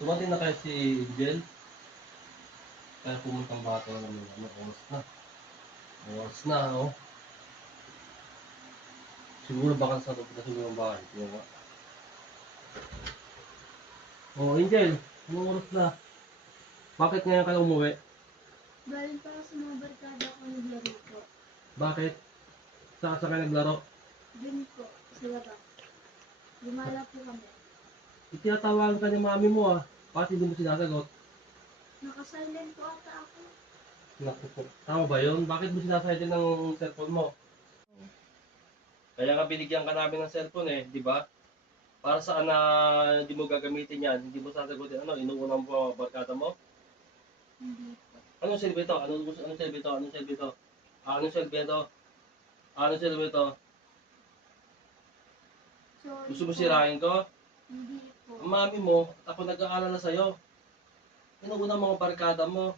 Dumating na kayo si Angel. Kaya pumuntang bata na naman. Ano, oras na. Oras na, oh. Siguro baka sa loob na siguro ang bahay. Kaya nga. Oh, Angel. Anong oras na? Bakit ngayon ka na umuwi? Galing pa ako sa mga barkada ko naglaro po. Bakit? Saan ka naglaro? Dun po, sa labas. Gumala po kami. Itinatawagan ka ni mami mo ah. Bakit hindi mo sinasagot? Nakasilent po ata ako. Naku po. Tama ba yun? Bakit mo sinasagot ng cellphone mo? Kaya nga binigyan ka namin ng cellphone eh, di ba? Para saan na hindi mo gagamitin yan? Hindi mo sasagutin ano? Inuunan mo ang barkada mo? Hindi po. Anong silbi ito? Anong silbi ito? Anong silbi ito? Anong silbi ito? Anong silbi ito? Sorry Gusto mo po. sirahin ko? Hindi po. Ang mami mo, ako nag-aalala sa'yo. Inuuna mga barkada mo.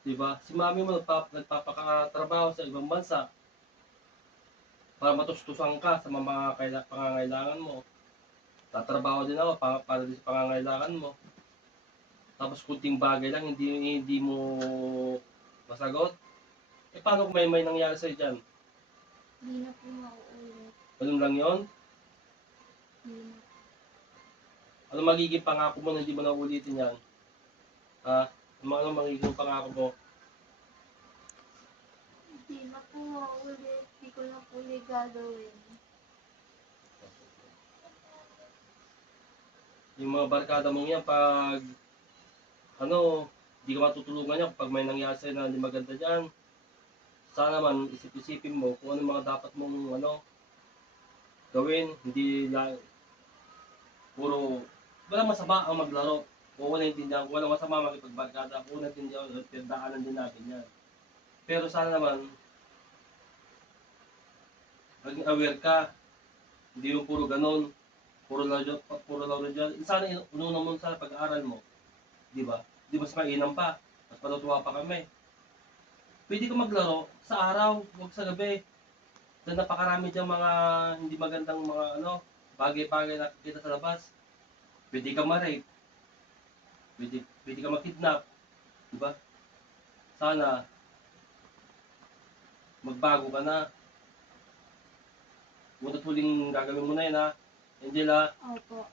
Diba? Si mami mo nagpapakatrabaho sa ibang bansa para matustusan ka sa mga pangangailangan mo. Tatrabaho din ako para din sa pangangailangan mo. Tapos kunting bagay lang, hindi mo masagot. Eh paano kung may nangyari sa'yo dyan? Hindi na po mauulit. Ganun lang yon. Hindi na. Ano magiging pangako mo na hindi mo na ulitin yan? Ha? Ano magiging pangako mo? Hindi na po mauulit. Hindi ko na po ulit gagawin. Yung mga barkada mong yan, pag ano, hindi ka matutulungan niya pag may nangyari sa'yo na hindi maganda dyan. Sana naman isip-isipin mo kung ano mga dapat mong gawin. Hindi lang puro, walang masama ang maglaro. Kung wala intindihan, kung walang masama makipagbarkada, kung wala intindihan, daanan din natin yan. Pero sana naman, maging aware ka. Hindi yung puro ganon, puro laro dyan. Sana ununa mo sa pag-aaral mo. Di ba? Di mas mainam pa. Mas matutuwa pa kami. Pwede ka maglaro sa araw, huwag sa gabi. Dahil napakarami dyan mga hindi magandang mga bagay-bagay na nakikita sa labas. Pwede ka ma-rape. Pwede ka ma-kidnap. Diba? Sana, magbago ka na. Huwag huling gagawin mo na yun ha. Angela, Opo.